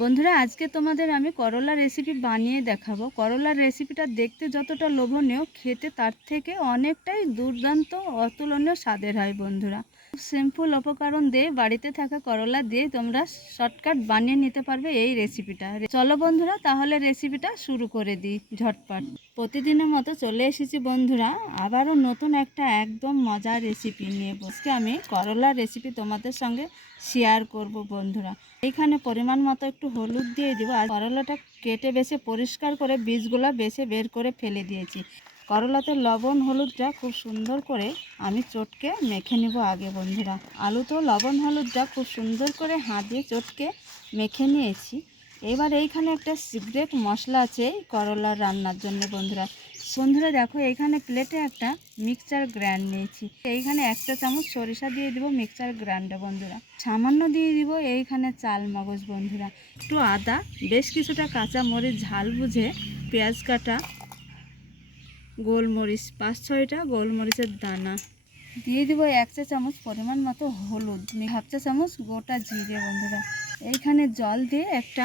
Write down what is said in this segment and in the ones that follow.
বন্ধুরা আজকে তোমাদের আমি করলা রেসিপি বানিয়ে দেখাবো। করলার রেসিপিটা দেখতে যতটা লোভনীয়, খেতে তার থেকে অনেকটাই দুর্দান্ত অতুলনীয় স্বাদের হয় বন্ধুরা। সিম্পল উপকরণ দিয়ে বাড়িতে থাকা করলা দিয়ে তোমরা শর্টকাট বানিয়ে নিতে পারবে এই রেসিপিটা। চলো বন্ধুরা তাহলে রেসিপিটা শুরু করে দিই ঝটপট। প্রতিদিনের মতো চলে এসেছি বন্ধুরা, আবারও নতুন একটা একদম মজার রেসিপি নিয়ে। আজকে আমি করলার রেসিপি তোমাদের সঙ্গে শেয়ার করব বন্ধুরা। এইখানে পরিমাণ মতো একটু হলুদ দিয়ে দেবো। আর করলাটা কেটে বেছে পরিষ্কার করে বীজগুলো বেছে বের করে ফেলে দিয়েছি। করলাতে লবণ হলুদটা খুব সুন্দর করে আমি চটকে মেখে নেব আগে বন্ধুরা। আলুতেও লবণ হলুদটা খুব সুন্দর করে হাত দিয়ে চটকে মেখে নিয়েছি। এবার এইখানে একটা সিক্রেট মশলা আছে করলার রান্নার জন্য বন্ধুরা। দেখো এইখানে প্লেটে একটা মিক্সচার গ্রাইন্ড নিয়েছি। এইখানে 1 চা চামচ সরিষা দিয়ে দিব মিক্সচার গ্রাইন্ডে বন্ধুরা। সামান্য দিয়ে দিব এইখানে চাল মগজ বন্ধুরা, একটু আদা, বেশ কিছুটা কাঁচা মরিচ ঝাল বুঝে, পেঁয়াজ কাটা, গোলমরিচ 5-6টা গোলমরিচের দানা দিয়ে দিব, 1 চা চামচ পরিমাণ মতো হলুদ, 1/2 চা চামচ গোটা জিরে বন্ধুরা। এইখানে জল দিয়ে একটা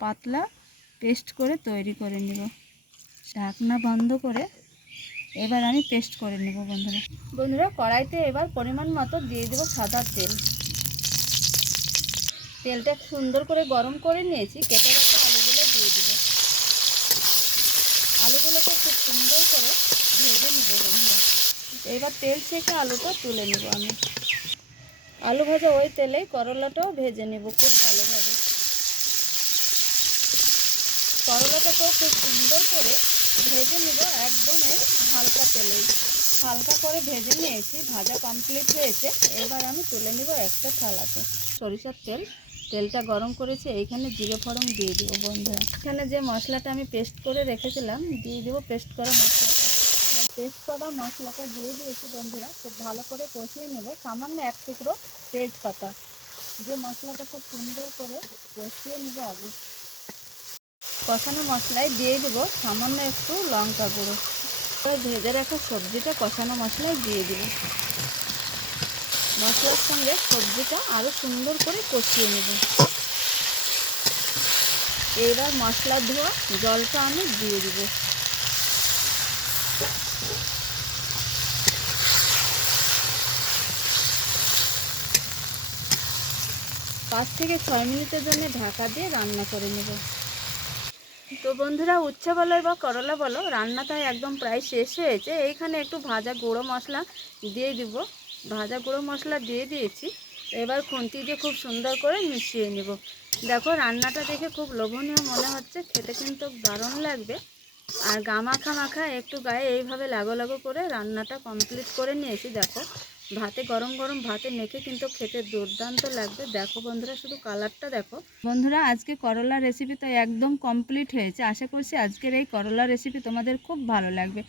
পাতলা পেস্ট করে তৈরি করে নেব। ঢাকনা বন্ধ করে এবার আমি পেস্ট করে নেব বন্ধুরা। কড়াইতে এবার পরিমাণ মতো দিয়ে দেব সাদা তেল। তেলটা সুন্দর করে গরম করে নিয়েছি। কেটে রাখা আলুগুলো দিয়ে দেব। আলুগুলোকে খুব সুন্দর করে ভেজে নেব বন্ধুরা। এবার তেল থেকে আলুটা তুলে নেব আমি। আলু ভাজা ওই তেলেই করলাটাও ভেজে নেব খুব ভালোভাবে। করলাটাকেও খুব সুন্দর করে ভেজে নেব একদম হালকা তেলেই। হালকা করে ভেজে নিয়েছি, ভাজা কমপ্লিট হয়েছে। এবার আমি তুলে নেব একটা থালাতে। সরিষার তেলটা গরম করেছে, এইখানে জিরে ফোড়ন দিয়ে দেব বন্ধুরা। এখানে যে মশলাটা আমি পেস্ট করে রেখেছিলাম দিয়ে দেবো পেস্ট করা মশলাটা। পেস্ট করা মশলাটা দিয়ে দিয়েছি বন্ধুরা। খুব ভালো করে কষিয়ে নেব। সামান্য 1 টুকরো তেজপাতা যে মশলাটা খুব সুন্দর করে কষিয়ে নেব আগে। কষানো মশলায় দিয়ে দেবো সামান্য একটু লঙ্কা গুঁড়ো। ভেজে রাখা সবজিটা কষানো মশলায় দিয়ে দেব। মশলার সঙ্গে সবজিটা আরও সুন্দর করে কষিয়ে নেব। এবার মশলা ধোয়া জলটা আমি দিয়ে দেব। 5 থেকে 6 মিনিটের জন্য ঢাকা দিয়ে রান্না করে নেব। তো বন্ধুরা উচ্ছে বলো বা করলা বলো, রান্নাটা একদম প্রায় শেষ হয়েছে। এইখানে একটু ভাজা গুঁড়ো মশলা দিয়ে দিব। ভাজা গুঁড়ো মশলা দিয়ে দিয়েছি। এবার খুন্তি দিয়ে খুব সুন্দর করে মিশিয়ে নেব। দেখো রান্নাটা দেখে খুব লোভনীয় মনে হচ্ছে, খেতে কিন্তু দারুণ লাগবে। আর মাখা মাখা একটু গায়ে এইভাবে লাগো লাগো করে রান্নাটা কমপ্লিট করে নিয়েছি। দেখো ভাতে গরম গরম ভাতে মেখে কিন্তু খেতে দুর্দান্ত লাগবে। দেখো বন্ধুরা শুধু কালারটা দেখো। বন্ধুরা আজকে করলা রেসিপি তো একদম কমপ্লিট হয়েছে। আশা করছি আজকের এই করলা রেসিপি তোমাদের খুব ভালো লাগবে।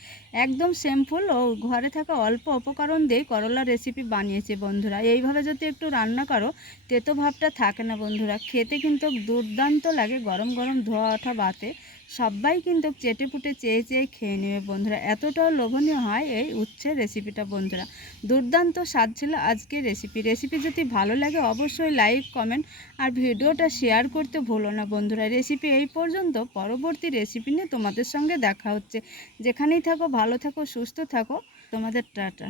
একদম সিম্পল ও ঘরে থাকা অল্প উপকরণ দিয়ে করলা রেসিপি বানিয়েছে বন্ধুরা। এইভাবে যদি একটু রান্না করো তেতো ভাবটা থাকে না বন্ধুরা, খেতে কিন্তু দুর্দান্ত লাগে। গরম গরম ধোয়া ওঠা ভাতে সবাই কিন্তু চেটে পুটে চেয়ে চেয়ে খেয়ে নেবে বন্ধুরা। এতটাও লোভনীয় হয় এই উচ্ছের রেসিপিটা বন্ধুরা। দুর্দান্ত স্বাদ ছিল আজকের রেসিপি যদি ভালো লাগে অবশ্যই লাইক কমেন্ট আর ভিডিওটা শেয়ার করতে ভুলো না বন্ধুরা। রেসিপি এই পর্যন্ত, পরবর্তী রেসিপি নিয়ে তোমাদের সঙ্গে দেখা হচ্ছে। যেখানেই থাকো ভালো থাকো সুস্থ থাকো। তোমাদের টাটা।